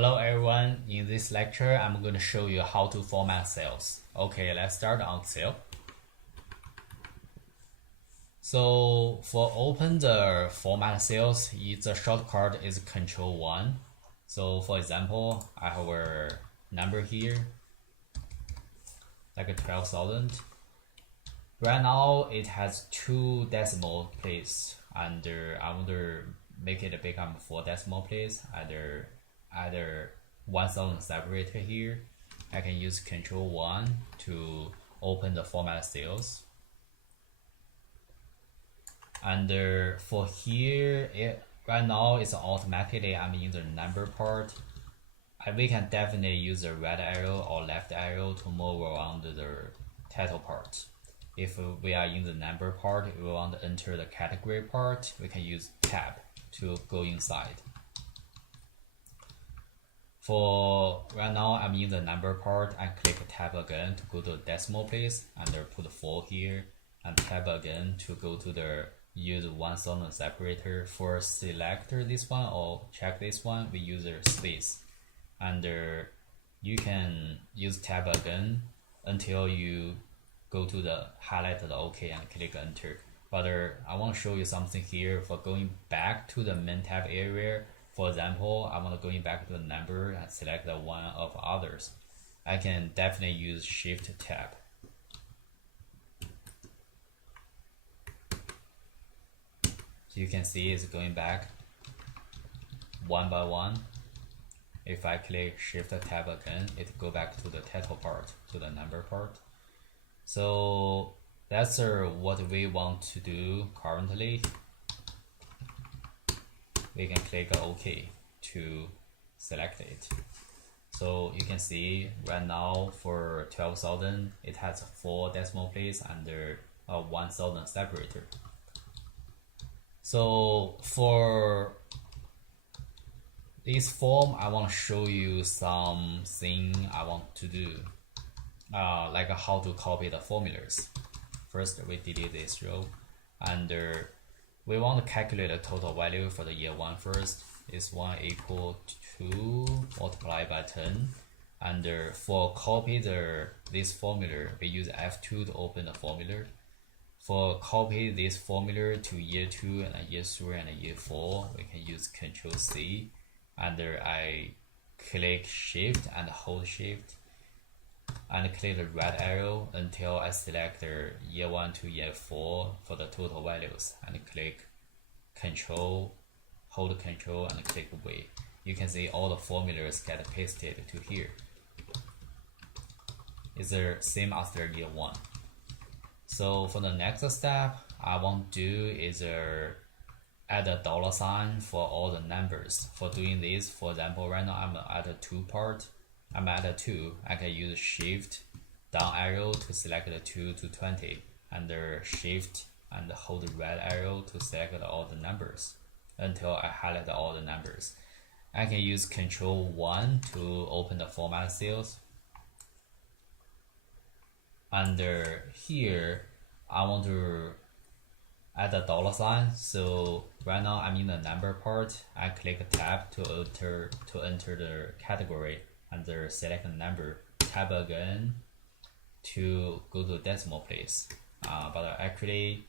Hello everyone, in this lecture I'm going to show you how to format cells. Okay, let's start on Excel. So for open the format cells, the shortcut is Control 1. So for example, I have a number here, like 12,000. Right now it has 2 decimal place, and I want to make it become 4 decimal place, either 1000 separator here. I can use Control 1 to open the format cells. And for here, right now it's automatically I'm in the number part. We can definitely use the right arrow or left arrow to move around the title part. If we are in the number part, we want to enter the category part, we can use tab to go inside. For right now, I'm in the number part. I click tab again to go to the decimal place and put 4 here, and tab again to go to the use 1000 separator. For select this one or check this one, we use the space, and you can use tab again until you go to the highlighted OK and click enter. But I want to show you something here for going back to the main tab area. For example, I want to go back to the number and select the one of others. I can definitely use Shift tab. So you can see it's going back one by one. If I click Shift tab again, it go back to the title part, to the number part. So that's what we want to do currently. We can click OK to select it. So you can see right now for 12,000, it has 4 decimal place under 1000 separator. So for this form, I want to show you something I want to do, like how to copy the formulas. First, we delete this row, and we want to calculate the total value for the year 1 first. Is 1 equal to multiplied by 10. And for copy this formula, we use F2 to open the formula. For copy this formula to year 2 and year 3 and year 4, we can use Control C. And I click Shift and hold Shift and click the right arrow until I select the year 1 to year 4 for the total values, and click Control, hold Control and click away. You can see all the formulas get pasted to here. It's the same as the year 1. So for the next step, I want to do is add a $sign for all the numbers. For doing this, for example, right now I'm at a 2 part. I'm at a 2. I can use Shift down arrow to select the 2 to 20, and Shift and hold the right arrow to select all the numbers until I highlight all the numbers. I can use Control 1 to open the format cells. Under here, I want to add a $sign. So right now I'm in the number part. I click tab to enter the category and select a number. Tab again to go to decimal place. But actually,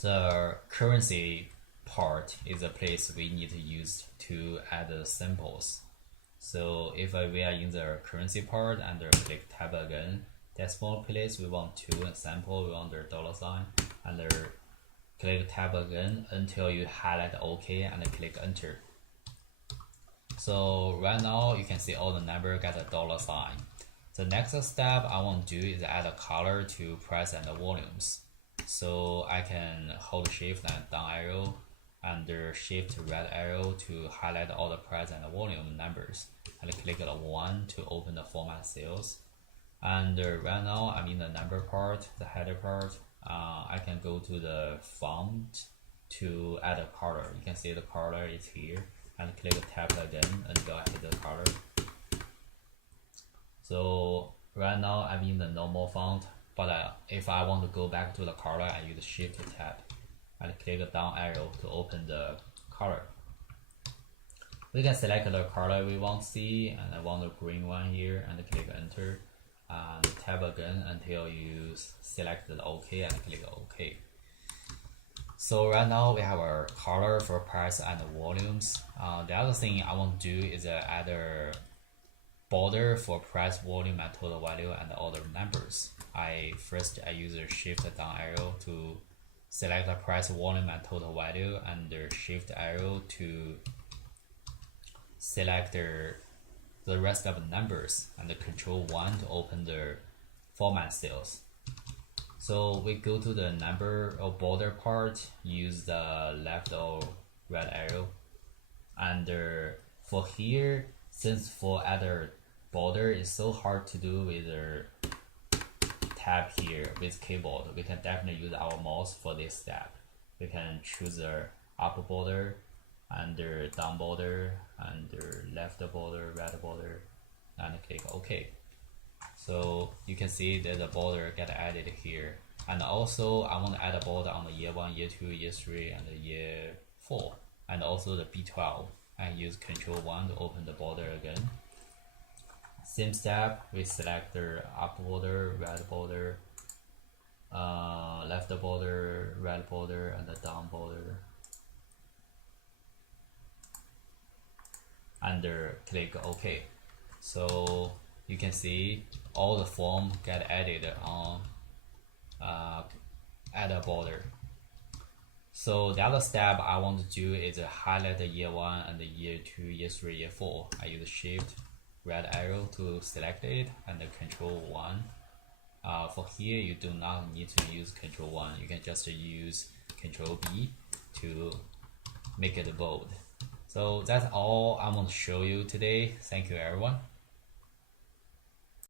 the currency part is a place we need to use to add the symbols. So if we are in the currency part and click tab again, decimal place we want 2, and sample we want the $sign, and click tab again until you highlight OK and click enter. So right now you can see all the number get a $sign. The next step I want to do is add a color to price and the volumes. So I can hold Shift and down arrow and Shift right arrow to highlight all the price and the volume numbers, and click the 1 to open the format cells. And right now I'm in the number part, the header part. I can go to the font to add a color. You can see the color is here, and click tab again until I hit the color. So right now I'm in the normal font, but if I want to go back to the color, I use Shift tab and click down arrow to open the color. We can select the color we want to see, and I want the green one here, and click enter, and tab again until you select the OK and click OK. So right now we have our color for price and volumes. The other thing I want to do is add a border for price, volume, and total value and all the numbers. I use a shift down arrow to select the price, volume, and total value, and the shift arrow to select the rest of the numbers, and the control 1 to open the format cells. So we go to the number or border part, use the left or right arrow, and for here, since for other border is so hard to do with the tab here with keyboard, we can definitely use our mouse for this step. We can choose the up border, and the down border, and the left border, right border, and click OK. So you can see that the border get added here. And also I want to add a border on the year 1, year 2, year 3, and the year 4, and also the B12. I use control 1 to open the border again. Same step, we select the up border, right border, left border, right border, and the down border, and click OK. So you can see all the form get added on add a border. So the other step I want to do is highlight the year 1 and the year 2, year 3, year 4. I use shift right arrow to select it, and the control 1. For here you do not need to use control 1, you can just use control B to make it bold. So that's all I want to show you today. Thank you everyone.